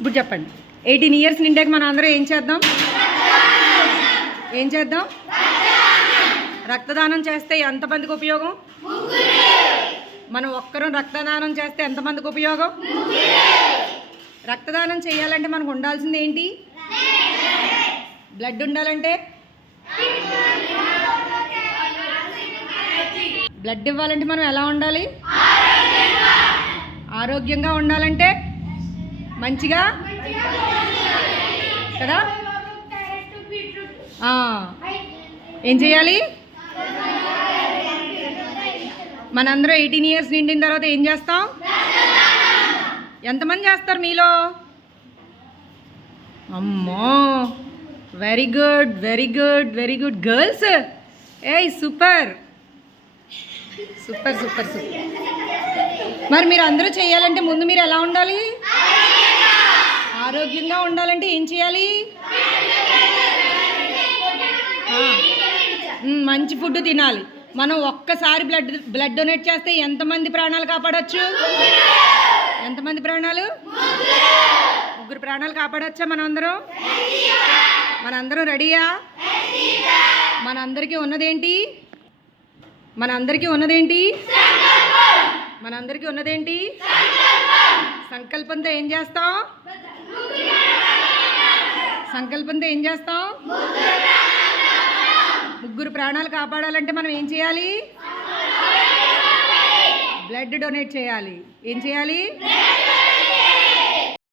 ఇప్పుడు చెప్పండి. Eighteen years నిండాక మనం అందరం ఏం చేద్దాం? ఏం చేద్దాం? రక్తదానం చేస్తే ఎంతమందికి ఉపయోగం? మనం ఒక్కరం రక్తదానం చేస్తే ఎంతమందికి ఉపయోగం? రక్తదానం చేయాలంటే మనకు ఉండాల్సింది ఏంటి? బ్లడ్ ఉండాలంటే? బ్లడ్ ఇవ్వాలంటే మనం ఎలా ఉండాలి. ఆరోగ్యంగా ఉండాలంటే? మంచిగా? కదా? ఏం చేయాలి? మనందరం ఎయిటీన్ ఇయర్స్ నిండిన తర్వాత ఏం చేస్తాం? ఎంతమంది చేస్తారు మీలో? అమ్మో! Very good very good very good. Girls? ఏయ్ సూపర్. Super super super. మరి మీరు అందరూ చేయాలంటే ముందు మీరు ఎలా ఉండాలి? ఆరోగ్యంగా ఉండాలంటే ఏం చేయాలి? మంచి ఫుడ్ తినాలి. మనం ఒక్కసారి బ్లడ్ బ్లడ్ డొనేట్ చేస్తే ఎంతమంది ప్రాణాలు కాపాడచ్చు? ఎంతమంది ప్రాణాలు? ముగ్గురు ప్రాణాలు కాపాడచ్చా మనందరం? మనందరం రెడీయా? మనందరికీ ఉన్నదేంటి? మనందరికీ ఉన్నదేంటి? మనందరికీ ఉన్నదేంటి? సంకల్పంతో ఏం చేస్తాం? సంకల్పంతో ఏం చేస్తాం? ముగ్గురు ప్రాణాలు కాపాడాలంటే మనం ఏం చేయాలి? బ్లడ్ డొనేట్ చేయాలి. ఏం చేయాలి?